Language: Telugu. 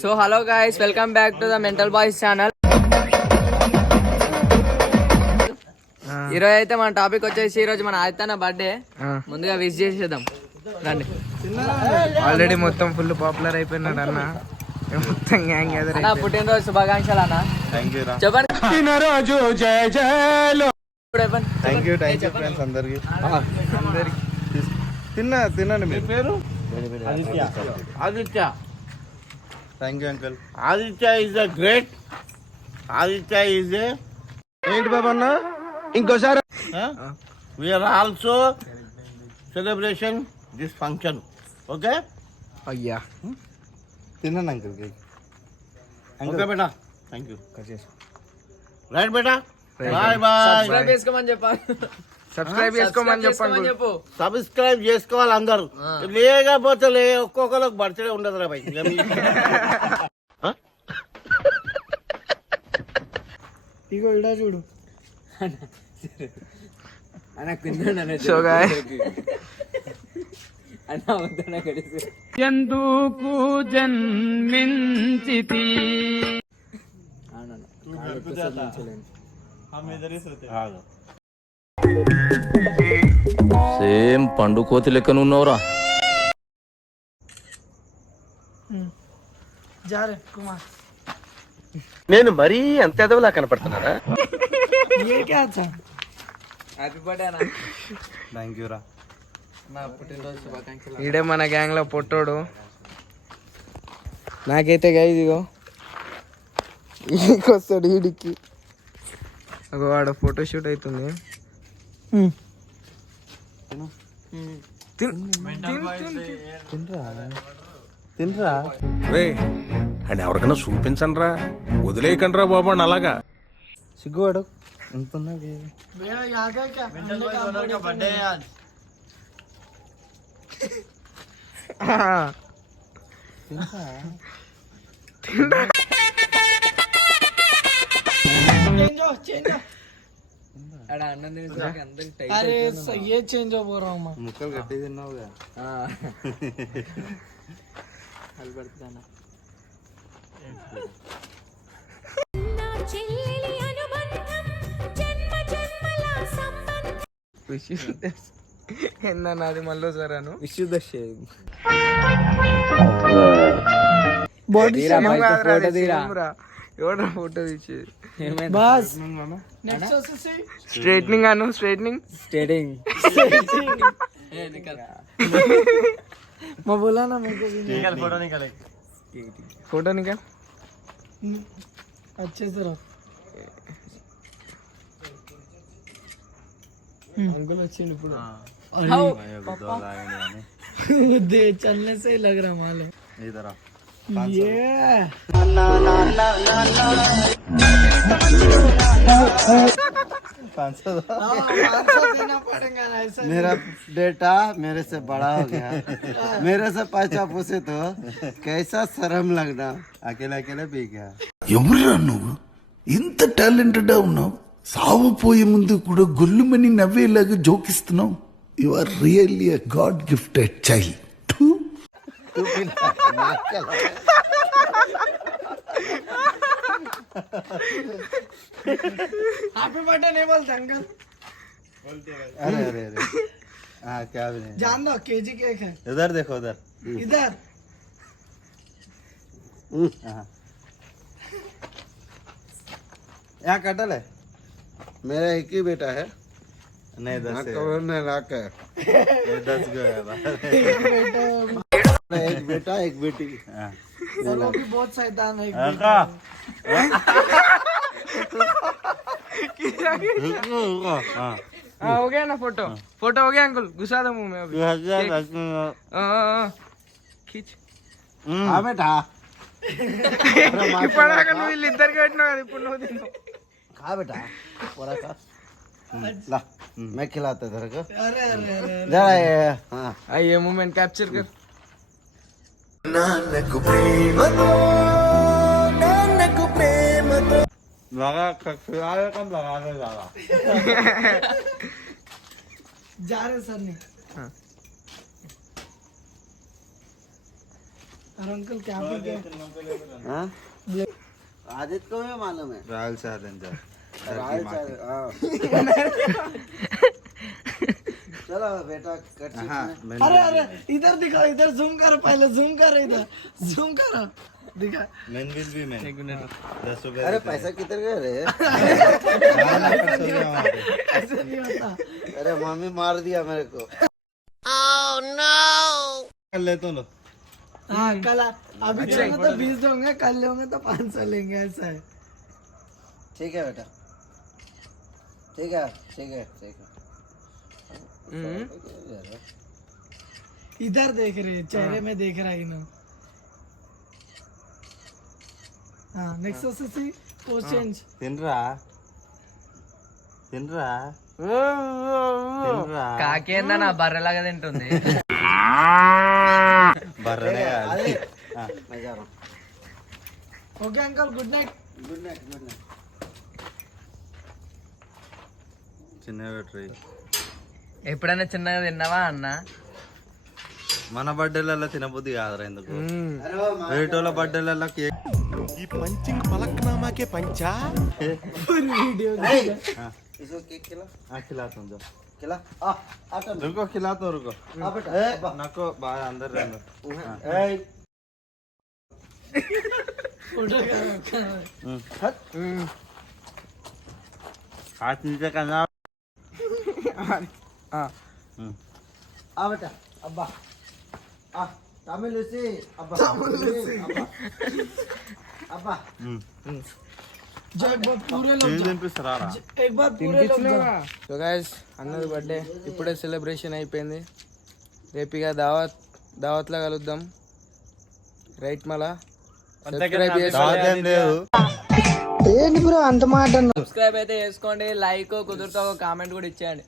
So hello guys, welcome back to the mental boys channel. ఈరోజు అయితే మన టాపిక్ వచ్చేసి ఈరోజు మన ఆదిత్య బర్త్డే. ముందుగా విష్ చేసేద్దాం రండి. ఆల్రెడీ మొత్తం ఫుల్ పాపులర్ అయిపోయినాడు అన్న. మొత్తం గ్యాంగ్ అన్న పుట్టినరోజు శుభాకాంక్షలు అన్న. చెప్పండి. తినండి. మీ పేరు Aditya. Thank you uncle. Aditya is a great. Aditya is a ఏంటి బాబన్న ఇంకోసారి we are also celebration this function. Okay అయ్యా తినండి అంకుల్. ఓకే బేటా, థ్యాంక్ యూ. రైట్ బేటా, బాయ్ బాయ్. సబ్స్క్రైబ్ చేసుకోమని చెప్పు. సబ్స్క్రైబ్ చేసుకోవాలి అందరు. లేకపోతే ఒక్కొక్కరికి బర్త్డే ఉండదు రా భయ్. ఇగో ఇడా చూడు. ఎందుకు జన్మించితి సేమ్ పండు కోతి లెక్కనున్నావురా. నేను మరీ అంత ఎదవలా కనపడుతున్నారా? హ్యాపీ బర్త్డే అన్న. థ్యాంక్ యూ రా. నా పుట్టినరోజు శుభాకాంక్షలు. ఈడే మన గ్యాంగ్ లో పొట్టోడు. నాకైతే గైజ్ ఇగో ఈడికి వస్తాడు. ఈడికి ఒక వాడు ఫోటోషూట్ అవుతుంది. తినరా రే అని ఎవరికైనా చూపించండి రా, వదిలేయకండి రా బాబు అని అలాగా. సిగ్గువాడు ఎంత ముక్కలు గట్టి తిన్నావుగా. నాది మళ్ళీ సరాను ఎవడ ఫోటో తీసి స్ట్రైట్నింగ్ అను స్ట్రైట్నింగ్ మా बोला ना मेरे को फोटो निकाल अच्छे से रख. अंकल अच्छे नहीं पूरा दे चलने से ही लग रहा माल है. इधर आ ये देना पड़ेगा ना. ऐसा मेरा बेटा मेरे से बड़ा हो गया. मेरे से पैसा पूछे तो कैसा शर्म लगना. अकेले अकेले पी गया. ఎవరురా నువ్వు ఇంత టాలెంటెడ్ ఉన్నావు? సావపోయే ముందు కూడా గొల్లుమని నవ్వేలాగా జోకిస్తున్నావు. You are really a god gifted child. Happy birthday नहीं बोलते अंकल. अरे अरे अरे हाँ क्या भी नहीं. जान दो केजी केक है. इधर देखो उधर इधर. यहाँ कटल है. मेरा एक ही बेटा है. नहीं 10 है. 10 गो है. एक बेटा एक बेटी. वो भी बहुत शैतान है. हो गया ना फोटो. फोटो हो गया अंकल. घुसा दो मुंह में अभी. खींच. हाँ बेटा ఇప్పుడు వీళ్ళిద్దరికి పెట్టినా కదా. ఇప్పుడు నువ్వు తిను. खा बेटा पूरा खा. ला मैं खिलाता तेरे को. अरे अरे जरा ये हाँ ये मोमेंट कैप्चर कर. नानक प्रेमतो लगा खिलाए कम लगाने लगा. जा रहे सर ने. हाँ? आदित्य को भी मालूम है राहुल शाह चलो बेटा अरे अरे इधर दिखाओ, इधर जूम करो, पहले जूम करो, इधर जूम करो, दिखा। अरे पैसा किधर गए रे ऐसे नहीं होता। अरे मम्मी मार दिया मेरे को हाँ कल अभी लेंगे तो 20 होंगे, कल लेंगे तो 500 लेंगे, ऐसा है। ठीक है बेटा, ठीक है ठीक है ठीक है। इधर देख रहे, चेहरे में देख रहा है इन्हों। हाँ नेक्स्ट से पोस्ट चेंज। తినరా కాకి ఏందన్నా బర్రెలాగా తింటుంది. బర్రనే అదే मैं जा रहा हूँ। Okay uncle, good night. Good night good night. చిన్న బ్యాటరీ ఎప్పుడైనా చిన్నగా తిన్నావా అన్న? మన బర్త్డేలలో తినబుద్ధి కాదురా ఎందుకు, వేటోళ్ళ బర్త్డేలలో కేక్ ఈ పంచింగ్ పలక్నామాకే పంచా वीडियो इसको केक खिला। हाँ खिलाता हूँ, जाओ खिला। रुको खिलाता हूँ, रुको बेटा नको बाहर अंदर रहना। फोटो हाथ नीचे करना। आ बेटा अब्बा आ तमिल से अब्बा अब्बा जो एक बार पूरे लोग जाओ। एक बार पूरे लोग जाओ। సో గైస్ అన్నది బర్త్డే ఇప్పుడే సెలబ్రేషన్ అయిపోయింది. రేపు ఇక దావత్లో కలుద్దాం. రైట్ మళ్ళా సబ్స్క్రైబ్ అయితే చేసుకోండి, లైక్ కుదిరితే ఒక కామెంట్ కూడా ఇచ్చేయండి.